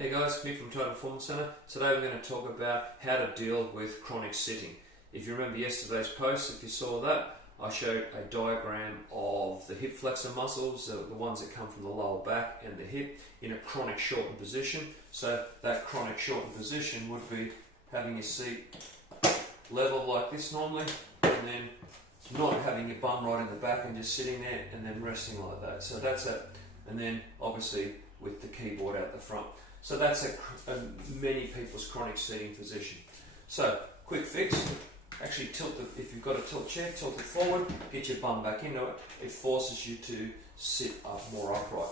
Hey guys, Mick from Total Performance Centre. Today we're going to talk about how to deal with chronic sitting. If you remember yesterday's post, if you saw that, I showed a diagram of the hip flexor muscles, the ones that come from the lower back and the hip, in a chronic shortened position. So that chronic shortened position would be having your seat level like this normally, and then not having your bum right in the back and just sitting there and then resting like that. So that's it. And then obviously with the keyboard out the front. So that's many people's chronic seating position. So quick fix, actually if you've got a tilt chair, tilt it forward, get your bum back into it. It forces you to sit up more upright.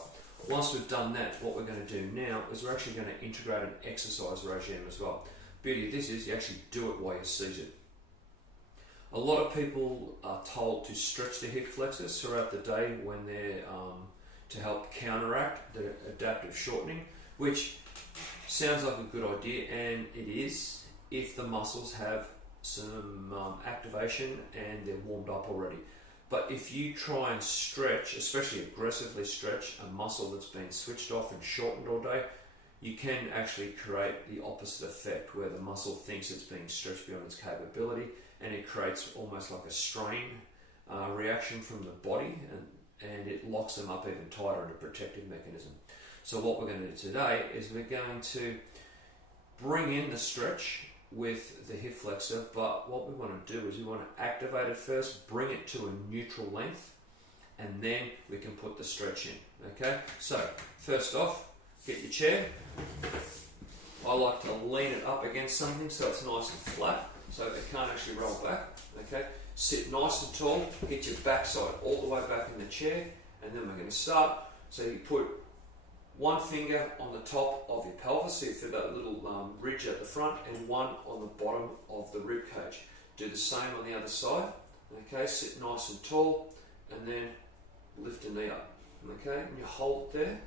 Once we've done that, what we're going to do now is we're actually going to integrate an exercise regime as well. Beauty of this is you actually do it while you're seated. A lot of people are told to stretch their hip flexors throughout the day when they're to help counteract the adaptive shortening, which sounds like a good idea, and it is if the muscles have some activation and they're warmed up already. But if you try and stretch, especially aggressively stretch a muscle that's been switched off and shortened all day, you can actually create the opposite effect where the muscle thinks it's being stretched beyond its capability, and it creates almost like a strain reaction from the body, and it locks them up even tighter in a protective mechanism. So what we're going to do today is we're going to bring in the stretch with the hip flexor, but what we want to do is we want to activate it first, bring it to a neutral length, and then we can put the stretch in. Okay, so first off, get your chair. I like to lean it up against something so it's nice and flat, so it can't actually roll back. Okay, sit nice and tall, get your backside all the way back in the chair, and then we're going to start. So you put one finger on the top of your pelvis, so you feel that little ridge at the front, and one on the bottom of the rib cage. Do the same on the other side. Okay, sit nice and tall, and then lift a knee up. Okay, and you hold it there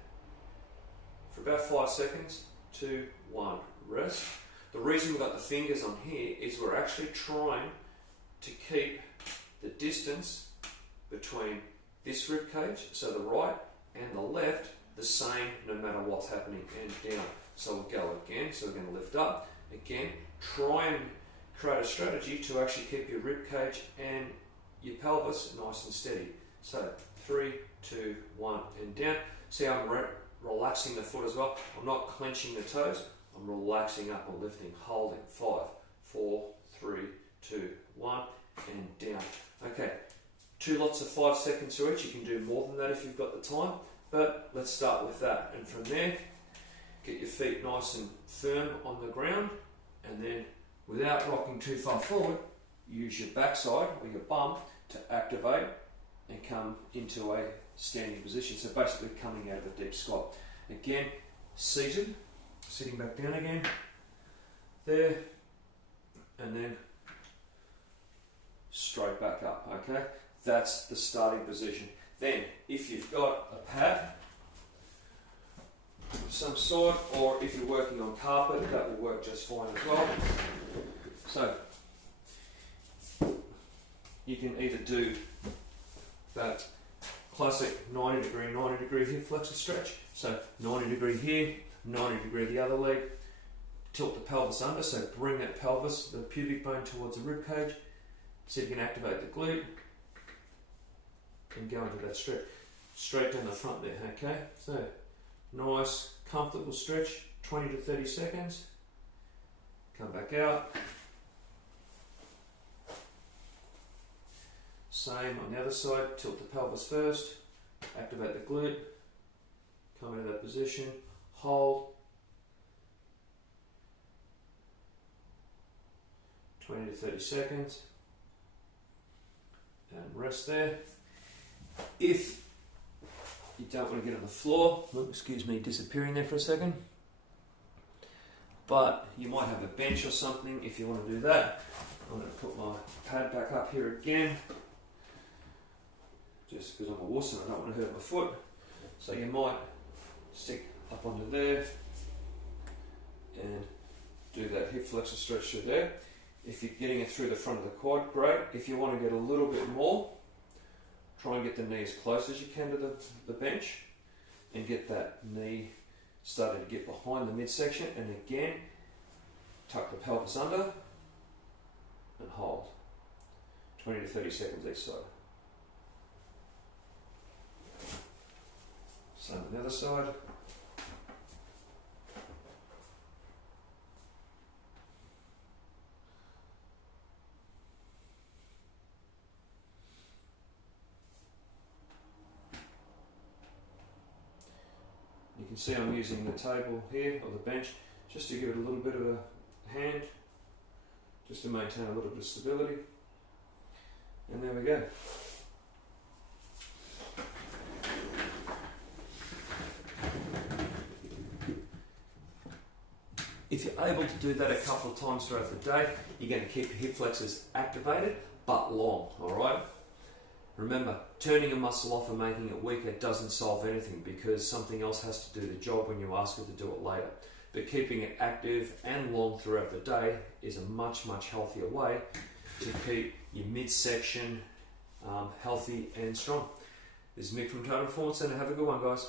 for about 5 seconds. 2, 1, rest. The reason we've got the fingers on here is we're actually trying to keep the distance between this rib cage, so the right and the left, the same no matter what's happening, and down. So we'll go again, so we're going to lift up again, try and create a strategy to actually keep your rib cage and your pelvis nice and steady. So 3, 2, 1, and down. See how I'm relaxing the foot as well. I'm not clenching the toes, I'm relaxing up and lifting, holding. 5, 4, 3, 2, 1, and down. Okay, 2 lots of 5 seconds to each. You can do more than that if you've got the time, but let's start with that. And from there, get your feet nice and firm on the ground, and then without rocking too far forward, use your backside or your bum to activate and come into a standing position. So basically coming out of a deep squat. Again, seated, sitting back down again, there, and then straight back up, okay? That's the starting position. Then, if you've got a pad of some sort, or if you're working on carpet, that will work just fine as well. So, you can either do that classic 90 degree hip flexor stretch. So 90 degree here, 90 degree the other leg. Tilt the pelvis under, so bring that pelvis, the pubic bone towards the rib cage, so you can activate the glute and go into that stretch. Straight down the front there, okay? So nice, comfortable stretch, 20 to 30 seconds. Come back out. Same on the other side, tilt the pelvis first, activate the glute, come into that position, hold, 20 to 30 seconds, and rest there. If you don't want to get on the floor, excuse me disappearing there for a second, but you might have a bench or something if you want to do that. I'm going to put my pad back up here again, just because I'm a wuss and I don't want to hurt my foot. So you might stick up onto there and do that hip flexor stretch through there. If you're getting it through the front of the quad, great. If you want to get a little bit more, try and get the knee as close as you can to the bench and get that knee starting to get behind the midsection, and again, tuck the pelvis under and hold. 20 to 30 seconds each side. Same on the other side. You can see I'm using the table here, or the bench, just to give it a little bit of a hand, just to maintain a little bit of stability. And there we go. If you're able to do that a couple of times throughout the day, you're going to keep your hip flexors activated, but long, alright? Remember, turning a muscle off and making it weaker doesn't solve anything, because something else has to do the job when you ask it to do it later. But keeping it active and long throughout the day is a much, much healthier way to keep your midsection healthy and strong. This is Mick from Total Performance Center. Have a good one, guys.